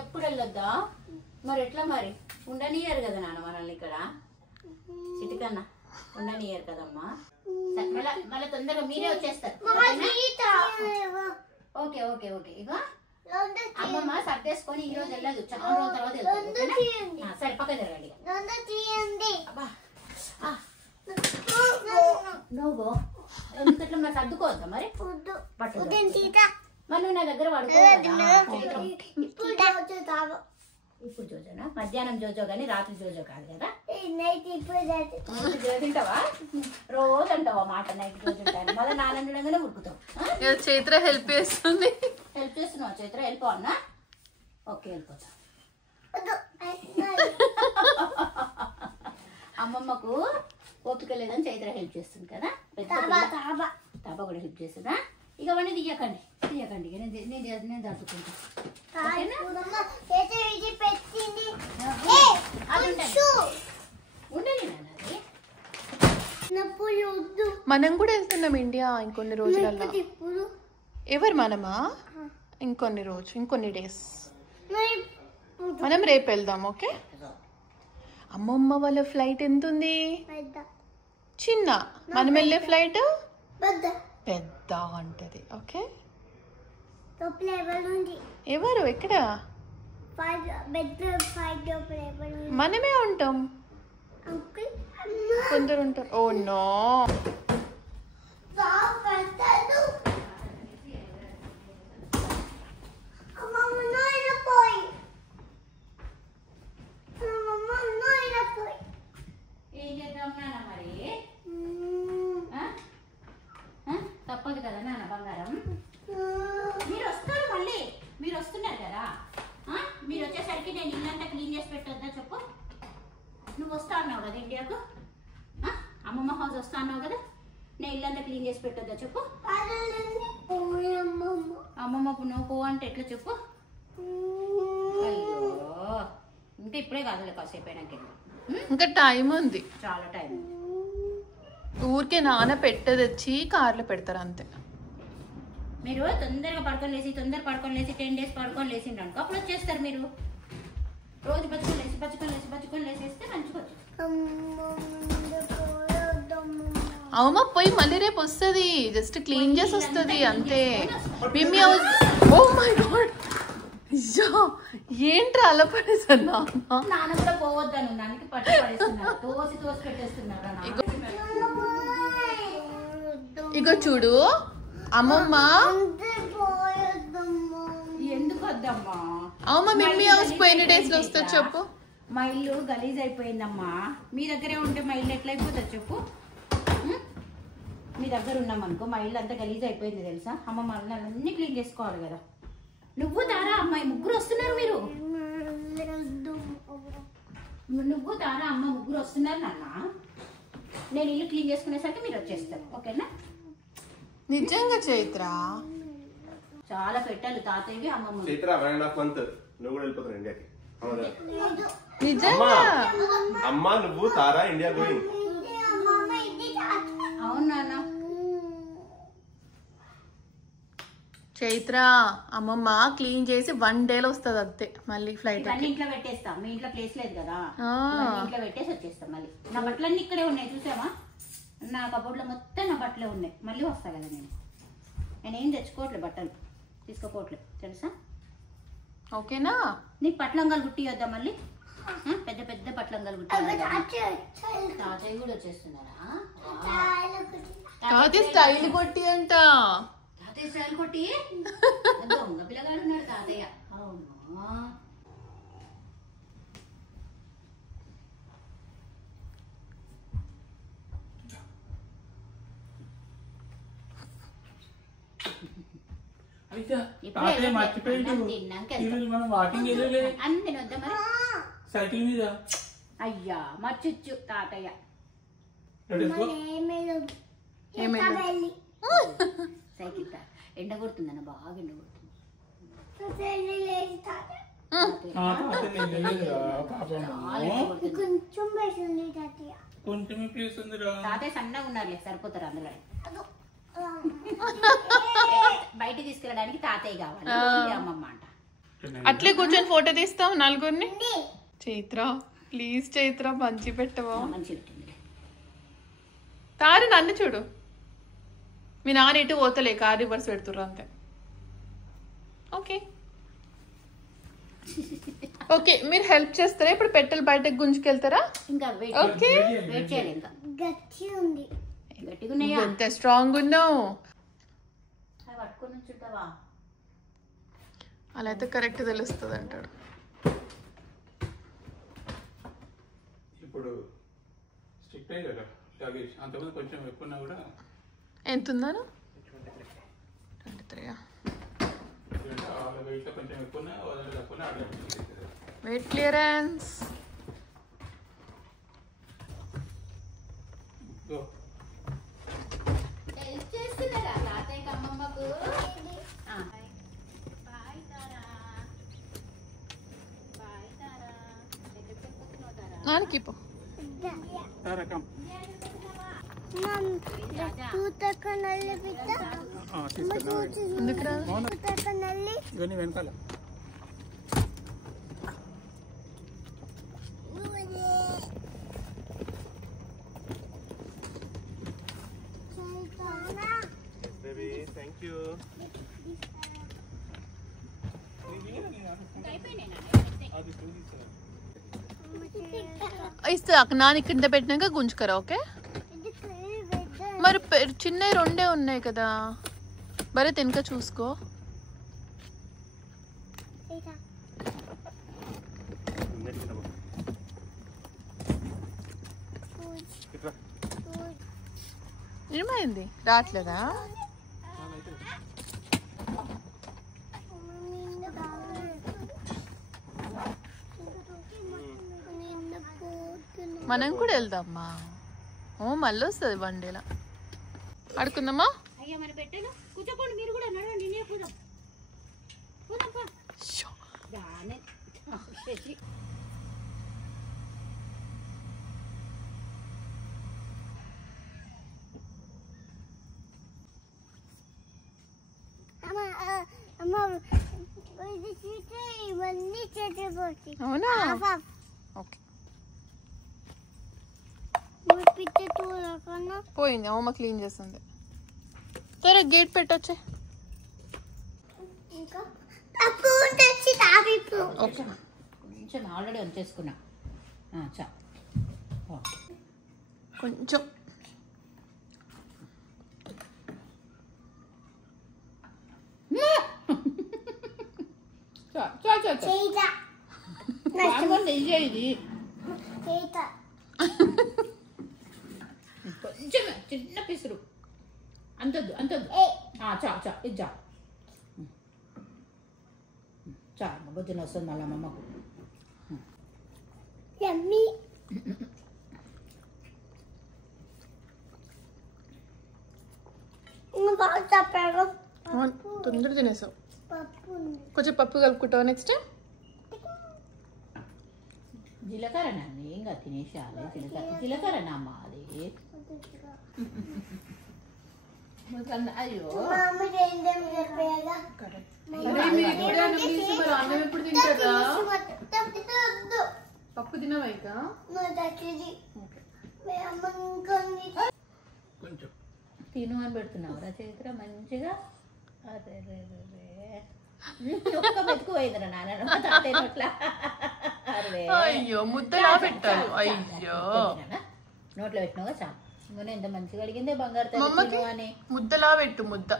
ఎప్పుడు వెళ్ళొద్దా మరి ఎట్లా మరి ఉండనియరు కదా నాన్న మనల్ని ఇక్కడ చిటికన్నా ఉండనియరు కదమ్మా మళ్ళీ తొందరగా మీరే వచ్చేస్తారు ఓకే ఓకే ఓకే ఇక అమ్మమ్మ సర్దేసుకొని ఈ రోజు వెళ్ళదు చాలా రోజుల తర్వాత వెళ్తాను సరే పక్క జరగండి నువ్వు ఎందుకట్లా మరి సర్దుకోవద్దా మరి పట్టు మరి నువ్వు నా దగ్గర పడుకో ఇప్పుడు జోజోనా మధ్యాహ్నం జోజో కానీ రాత్రి జోజో కాదు కదా తింటావా రోజు అంటావా మాట నైట్ జోజో ఉంటాను మళ్ళీ నాలుగుగానే ఉరుకుతావు చైత్ర హెల్ప్ చేస్తుంది హెల్ప్ చేస్తున్నావు చైత్ర వెళ్ళిపో అన్నా ఓకే వెళ్ళిపోతా అమ్మమ్మకు ఓపిక లేదని చైత్ర హెల్ప్ చేస్తుంది కదా తాబా కూడా హెల్ప్ చేస్తుందా ఇక అవన్నీ తీయకండి తీయకండి నేను దడుచుకుంటా మనం కూడా వెళ్తున్నాం ఇండియా ఇంకొన్ని రోజులలో ఎవరు మనమా ఇంకొన్ని డేస్ మనం రేపు వెళ్దాం ఓకే అమ్మమ్మ వాళ్ళ ఫ్లైట్ ఎంత ఉంది చిన్న మనం వెళ్ళే ఫ్లైట్ పెద్ద ఉంటది ఓకే ఎవరు ఎక్కడ మనమే ఉంటాం కొందరు ఉంటారు ఓ నో తప్పదు కదా నాన్న బంగారం మీరు వస్తారు మళ్ళీ మీరు వస్తున్నారు కదా మీరు వచ్చేసరికి నేను ఇల్లంతా క్లీన్ చేసి పెట్టొద్దా చెప్పు నువ్వు వస్తా అన్నావు కదా ఇండియాకు అమ్మమ్మ హౌస్ వస్తా అన్నావు కదా నేను ఇల్లంతా క్లీన్ చేసి పెట్టొద్దా చెప్పు అమ్మమ్మకు నువ్వు పో అంటే ఎట్లా చెప్పు అయ్యో ఇంకా ఇప్పుడే కాదులే కాసేపు అయినాక ఇంకా టైం ఉంది చాలా టైం ఊరికే నాన్న పెట్టదొచ్చి కార్లో పెడతారు అంతే మీరు తొందరగా పడుకొని లేచి 10 days పడుకొని లేచిండ్రు అనుకో అప్పుడు వచ్చేస్తారు మీరు రోజు బచ్చుకొని లేచేస్తే మంచిగా అవుమా పోయి మళ్ళీ రేపు వస్తుంది జస్ట్ క్లీన్ చేసి వస్తుంది అంతే మిమ్మీ ఓ మై గాడ్ ఏంట్రా అలా పడేసారు నాన్న కూడా పోవద్దాను దానికి పట్టు పడేస్తున్నారు తోసి పెట్టేస్తున్నారు ఇగో చూడు అమ్మమ్మ ఎందుకు వద్దమ్మా అమ్మ మిమ్మీ హౌస్ పోయిన డేస్ లో వస్తా చెప్పు మా ఇల్లు గలీజ్ అయిపోయిందమ్మా మీ దగ్గరే ఉంటే మా ఇల్లు ఎట్లా అయిపోతుంది చెప్పు మీ దగ్గర ఉన్నాం అనుకో మా ఇల్లు అంతా గలీజ్ అయిపోయింది తెలుసా అమ్మమ్మ అన్నీ క్లీన్ చేసుకోవాలి కదా నువ్వు తారా అమ్మాయి ముగ్గురు వస్తున్నారు మీరు నువ్వు తారా అమ్మ ముగ్గురు వస్తున్నారు నాన్న నేను ఇల్లు క్లీన్ చేసుకునేసరికి మీరు వచ్చేస్తారు ఓకేనా నిజంగా చైత్ర చాలా పెట్టాలి తాతయ్యవి అమ్మమ్మ చైత్ర 1.5 months నువ్వు కూడా వెళ్ళిపోతావు ఇండియాకి నిజంగా అమ్మా నువ్వు తారా ఇండియా గోయింగ్ అవును నాన్న చైత్ర అమ్మమ్మ క్లీన్ చేసి 1 day లో వస్తుంది అంతే మళ్ళీ ఫ్లైట్ ఇంట్లో పెట్టేస్తాం మీ ఇంట్లో ప్లేస్ లేదు కదా ఇంట్లో పెట్టేసి వచ్చేస్తాం మళ్ళీ నా బట్టలన్నీ ఇక్కడే ఉన్నాయి చూసావా నా కబోర్డ్లో మొత్తం నా బట్టలే ఉన్నాయి మళ్ళీ వస్తా కదా నేనేం తెచ్చుకోవట్లేదు బట్టలు తీసుకోపోవట్లేదు తెలుసా ఓకేనా నీకు పట్లంగాలు గుట్టియొద్దా మళ్ళీ పెద్ద పెద్ద పట్లంగాలు గుట్టి తాతయ్య కూడా వచ్చేస్తున్నారా తాతయ్య స్టైల్ కొట్టి అంట తాతయ్య స్టైల్ కొట్టి దొంగ పిల్లగాడు ఉన్నాడు తాతయ్య అవునా సైకిల్ మీద అయ్యా మర్చిచ్చు తాతయ్య సైకిల్ ఎండ కొడుతుందన్న బాగా ఎండ కొడుతుంది తాతయ్య సన్నగా ఉన్నారులే సరిపోతారు అందులో బయట తీసుకెళ్ళడానికి తాతయ్య కావాలి అమ్మమ్మ అంట అట్లే కూర్చొని ఫోటో తీస్తావు నలుగురిని. చైత్ర ప్లీజ్ చైత్ర మంచి పెట్టవా. మంచి పెట్టింది. తారు నన్ను చూడు, మీ నాన్న ఇటు పోతలే, కార్ రివర్స్ పెడుతుర్రు అంతే. ఓకే ఓకే, మీరు హెల్ప్ చేస్తారా ఇప్పుడు? పెట్టెలు బయటకు గుంజుకెళ్తారా? ఇంకా ఓకే వెయిట్ చేయాలి. ఇంకా గట్టిగా ఉన్నాయా? ఎంత స్ట్రాంగ్ ఉన్నావు. అవి పట్టుకొని ఉంచుంటావా? అలా అయితే కరెక్ట్ తెలుస్తుంది అంటాడు. ఇప్పుడు స్ట్రిక్ట్ అయ్యి కదా లగేజ్, అంతకుముందు కొంచెం ఎక్కువ కూడా. ఎంత ఉందాను? 23. వెయిట్లో కొంచెం ఎక్కువ తక్కువ ఆర్డర్. Wait clearance. హెల్ప్ చేస్తున్నారా తాతయ్యకి అమ్మమ్మకు? నాన్నకి పో. తారకం ఎందుకు రా? ఇవన్నీ వెనకాల. Thank you. ఇస్తే నాన్న కింద పెట్టినాక గుంజుకరా. ఓకే మరి చిన్నవి 2 ఉన్నాయి కదా, బరే తినక చూసుకో. ఏమైంది? రావట్లేదా? మనం కూడా వెళ్దామ్మా. ఓ మళ్ళీ వస్తుంది బండిలా. ఆడుకుందామా? అయ్యా మరి పెట్టాను. కూర్చోకండి మీరు కూడా, నడవండి. నేనే కూదాం. అవునా? ఓకే పోయింది. అమ్మ క్లీన్ చేస్తుంది. సరే గేట్ పెట్టొచ్చే. ఓకే కొంచెం ఆల్రెడీ వచ్చేసుకున్నా. చా కొంచెం ఇది కొంచెం చిన్న పిసురు. అంతద్దు అంతద్దు. చా చా ఇది చా చా. బొద్దున వస్తుంది మళ్ళీ అమ్మమ్మకు. తొందర తినేసావు. కొంచెం పప్పు కలుపుకుంటావు నెక్స్ట్ టైం. జీలకర్ర నాన్న ఇంకా తినేసాలి. జీలకర్ర అమ్మ అది. అయ్యో పప్పు తినవా ఇంకా? కొంచెం తిను అని పెడుతున్నావురా చైత్ర మంచిగా. అదే ఒక్క మెతుకుపోయిందిరా నాన్న. అయ్యో ముద్దలా పెట్టాను. అయ్యో నోట్లో పెట్టినావా? చాలు. మొన్న ఎంత మంచిగా అడిగిందే బంగారు తల్లి అని. ముద్దలా పెట్టు. ముద్ద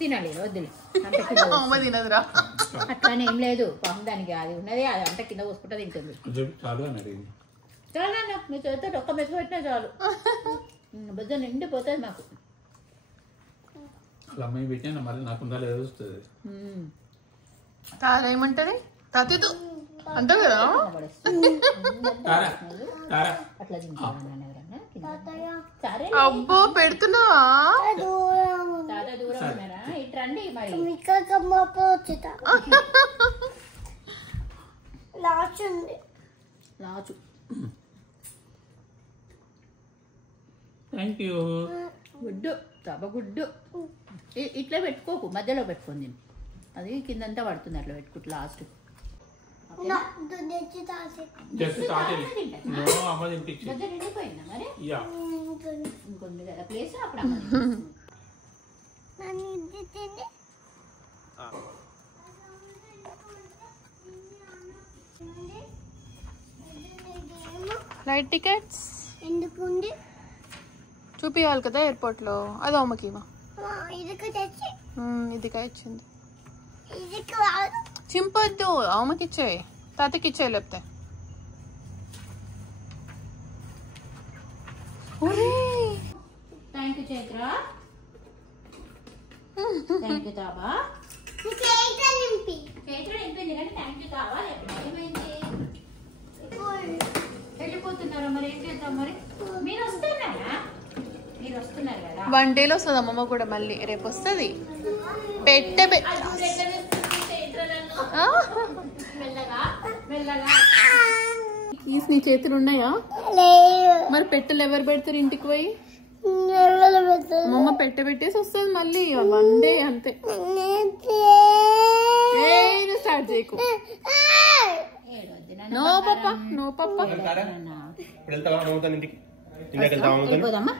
తినాలి వద్దులే. అమ్మ తినదురా. అట్లానే ఏం లేదు. పాపం దానికి అది ఉన్నది, అది అంతా కింద పోసుకుంటా తింటుంది. చాలు అని అడిగింది. చాలు నాన్న, మీ చేతితో ఒక్క మెతుకు పెట్టినా చాలు. బుద్ధ నిండిపోతుంది మాకు. అలా అమ్మాయి పెట్టినా మళ్ళీ నాకు ఉండాలి వస్తుంది. తారా ఏమంటది? తాతిదు అంట కదా. అట్లా తింటాను ఎవరన్నా. సరే అబ్బో పెడుతున్నావా? తాత దూరం ఉన్నారా? ఇటు రండి మరి. లాచు థ్యాంక్ యూ. గుడ్డు తప్ప గుడ్డు. ఇట్లా పెట్టుకోకు, మధ్యలో పెట్టుకోండి. అది కిందంతా పడుతుంది అట్లా పెట్టుకుంటు లాస్ట్ జస్ట్ తాతేది నో అమ్మ తినిపించి నిండిపోయిందా మరి యా ఇంకొంది కదా ప్లేస్ అప్పుడు ఫ్లైట్ టికెట్స్ ఎందుకుంది చూపియాలి కదా ఎయిర్పోర్ట్ లో. అది అమ్మకి ఇది ఇచ్చింది. చింపొద్దు, అమ్మకి ఇచ్చేయి, తాతకి ఇచ్చేయి. లేకపోతే thank you Chaitra. Thank you తావా. చైత్ర నింపింది కానీ థ్యాంక్ యూ తావా. ఏమైంది వెళ్ళిపోతున్నారా మరి? ఏం చేద్దాం మరి? మీరు వస్తున్నారా? మీరు వస్తున్నారు కదా. 1 day వస్తుంది అమ్మమ్మ కూడా. మళ్ళీ రేపు వస్తుంది. నీ చేతులు ఉన్నాయా? మరి పెట్టెలు ఎవరు పెడతారు ఇంటికి పోయి? అమ్మమ్మ పెట్టేసి వస్తుంది మళ్ళీ. 1 day అంతే. స్టార్ట్ చేయకు. No papa, no papa. వెళ్ళిపోదామా?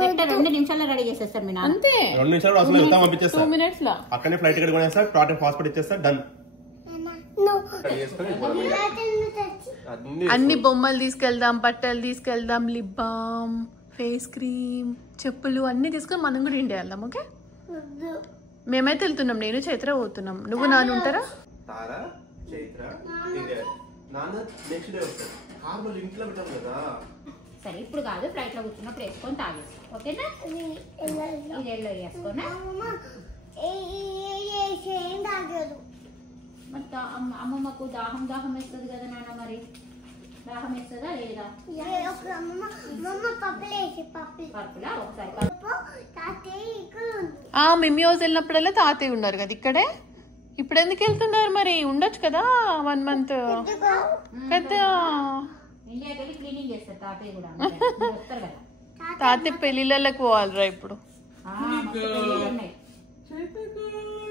పెట్ట 2 నిమిషాల్లో రెడీ చేసేస్తారు మీ నాన్న. అంతే, 2 నిమిషాలు 2 minutes లో అక్కడే ఫ్లైట్ టికెట్ కొనేస్తా, టాటా పాస్పోర్ట్ ఇచ్చేస్తా, డన్. అన్ని బొమ్మలు తీసుకెళ్దాం, బట్టలు తీసుకెళ్దాం, లిప్ బామ్, ఫేస్ క్రీమ్, చెప్పులు అన్ని తీసుకొని మనం కూడా ఇండియా వెళ్దాం. ఓకే, మేమైతే వెళ్తున్నాం. నేను చైత్ర పోతున్నాం. నువ్వు నాన్న ఉంటారా? తారా, చైత్ర, నాన్న నెక్స్ట్ డే వస్తారు. కార్లో ఇంట్లో పెట్టాం కదా. సరే ఇప్పుడు కాదు, ఫ్లైట్ లో కూర్చున్నప్పుడు వేసుకొని తాగేసి. ఓకేనా? ఇది ఎల్లో వేసుకోనా? అమ్మమ్మకు దాహం వేస్తుంది కదా నాన్న. మరి దాహం వేస్తుందా లేదా? పప్పులా ఒకసారి మిమ్మీ హౌస్ వెళ్ళినప్పుడల్లా తాతయ్య ఉన్నారు కదా ఇక్కడే. ఇప్పుడు ఎందుకు వెళ్తున్నారు మరి? ఉండొచ్చు కదా 1 month. పెద్ద ఇండియాకి వెళ్ళి క్లీనింగ్ చేస్తారు తాతయ్య కూడా. వస్తారు కదా. తాతయ్య పెళ్లిళ్ళకి పోవాలిరా ఇప్పుడు. ఉన్నాయి.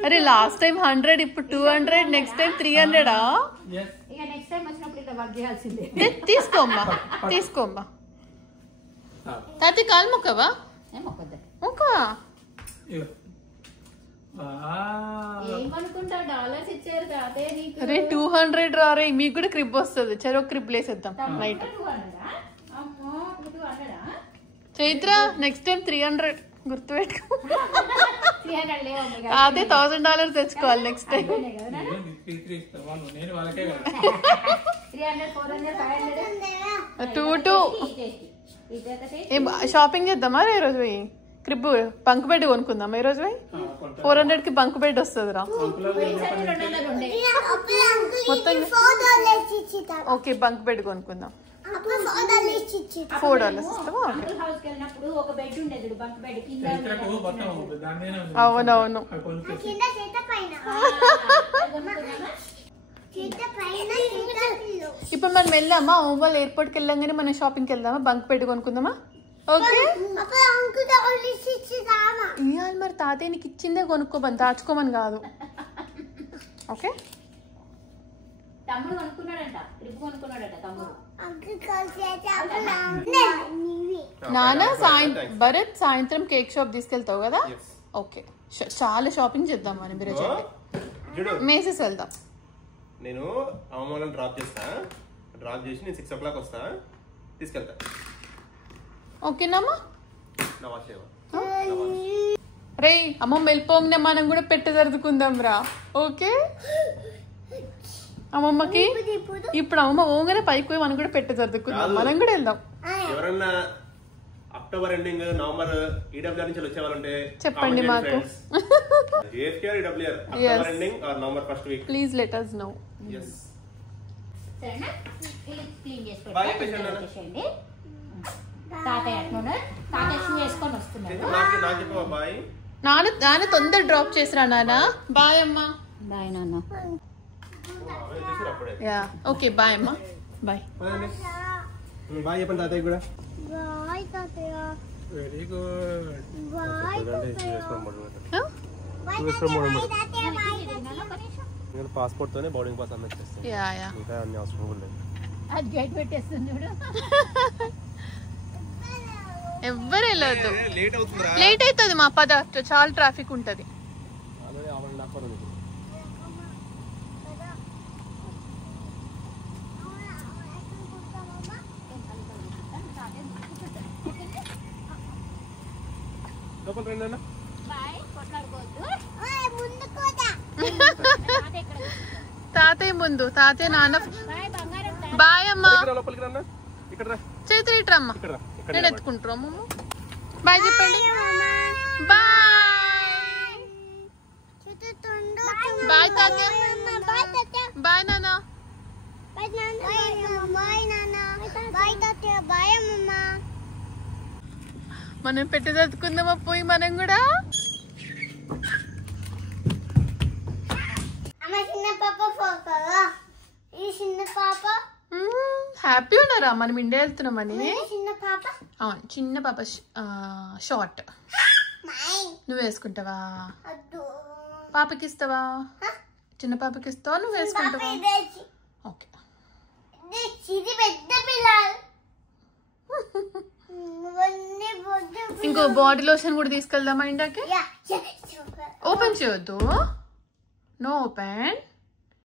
అరే లాస్ట్ టైం 100, ఇప్పుడు 200, నెక్స్ట్ టైం 300. ఇక నెక్స్ట్ టైం వచ్చినప్పుడు ఇట్లా వర్క్ చేయాల్సిందే. తీసుకోమ్మా, తీసుకోమ్మా. తాతయ్య కాలు మొక్కవా? మొక్క. ఏమనుకుంటా $1 ఇచ్చారు తాతయ్య నీకు. అరే 200 రారే. మీకు కూడా క్రిబ్ వస్తుంది. చెరో క్రిబ్ వేసేద్దాం నైట్. చైత్ర నెక్స్ట్ టైం 300 గుర్తుపెట్టుకో. అదే $1000 తెచ్చుకోవాలి నెక్స్ట్ టైం. 2 షాపింగ్ చేద్దామా ఈ రోజు పోయి? క్రిబ్ బంక్ బెడ్ కొనుక్కుందాం ఈ రోజు పోయి. 400కి బంక్ బెడ్ వస్తుంది రా. మొత్తం ఓకే, బంక్ బెడ్ కొనుక్కుందాం. $4 ఇస్తావా? అవునవును. ఇప్పుడు మనం వెళ్దామా? ఓవల్ ఎయిర్పోర్ట్కి వెళ్ళంగానే మనం షాపింగ్కి వెళ్దామా? Bunk bed కొనుక్కుందామా? ఓకే, ఇవాళ మరి తాతయ్య నీకు ఇచ్చిందే కొనుక్కోమని, దాచుకోమని కాదు. ఓకే, తమ్ముడు కొనుక్కున్నాడంట, ట్రిప్ కొనుక్కున్నాడట తమ్ముడు. నాన్న భరత్ సాయంత్రం కేక్ షాప్ తీసుకెళ్తావు కదా? ఓకే, చాలా షాపింగ్ చేద్దాం మనం. మీరు మేసెస్ వెళ్దాం. నేను అమ్మమ్మని డ్రాప్ చేస్తా. డ్రాప్ చేసి నేను 6 o'clock వస్తా, తీసుకెళ్తా. ఓకేనమ్మా? నా వాచ్ ఏవా? రే అమ్మమ్మ వెళ్ళిపోగానే మనం కూడా పెట్టె సర్దుకుందాం రా. ఓకే, అమ్మమ్మకి ఇప్పుడు అమ్మమ్మ ఓగానే పైకి పోయి మనం కూడా పెట్టె సర్దుకుందాం. మనం కూడా వెళ్దాం. ఎవరన్నా అక్టోబర్ ఎండింగ్, నవంబర్ ఈడబ్ల్యూఆర్ నుంచి వచ్చే వాళ్ళంటే చెప్పండి మాకు. October ending or November first week. Please let us know. yes. సరేనా? క్లీన్ చేసి బాయ్ పెట్టండి. తాతయ్య అట్నున్నారు. తాతయ్య షూ వేసుకొని వస్తున్నారు. నాకు చెప్పవా బాయ్? నాన్న తొందర డ్రాప్ చేసిరా నాన్న. బాయ్ అమ్మా. బాయ్ నాన్న. యా ఓకే, బాయ్ అమ్మా. బాయ్. బాయ్ చెప్పండి తాతయ్య కూడా. Very good. నేను పాస్పోర్ట్ తోనే బోర్డింగ్ పాస్ అన్నీ వచ్చేస్తాను. యా యా ఇంకా అన్ని అవసరం కూడా లేదు. అది గేట్ పెట్టేస్తుంది చూడు. ఎవ్వరు వెళ్ళొద్దు, లేట్ అవుతుందిరా. లేట్ అవుతుంది మా పద, చాలా ట్రాఫిక్ ఉంటది. ఆల్రెడీ 1.5 hours ఉంది. లోపల రండి అన్న. బాయ్, కొట్లాడుకోవద్దు. తాతయ్య ముందు, తాతయ్య నాన్న. బాయ్ బంగారం. బాయ్ అమ్మా. ఇక్కడ లోపలికి రా అన్న. ఇక్కడ రా. చైత్ర ఇట్రమ్మా, ఇక్కడ రా. ఇక్కడ నేను ఎత్తుకుంటాము. బాయ్ చెప్పండి. బాయ్ బాయ్ తాతయ్య. బాయ్ నాన్న. మనం పెట్టి చదువుకుందామా పోయి మనం కూడా. హ్యాపీ ఉన్నారా మనం ఇండియా వెళ్తున్నామని? అవును, చిన్న పాప షార్ట్. నువ్వు వేసుకుంటావా? పాపకి ఇస్తావా? చిన్న పాపకి ఇస్తావా, నువ్వు వేసుకుంటావా? ఓకే. ఇంకో బాడీ లోషన్ కూడా తీసుకెళ్దామా ఇండియాకి? ఓపెన్ చేయొద్దు. No open.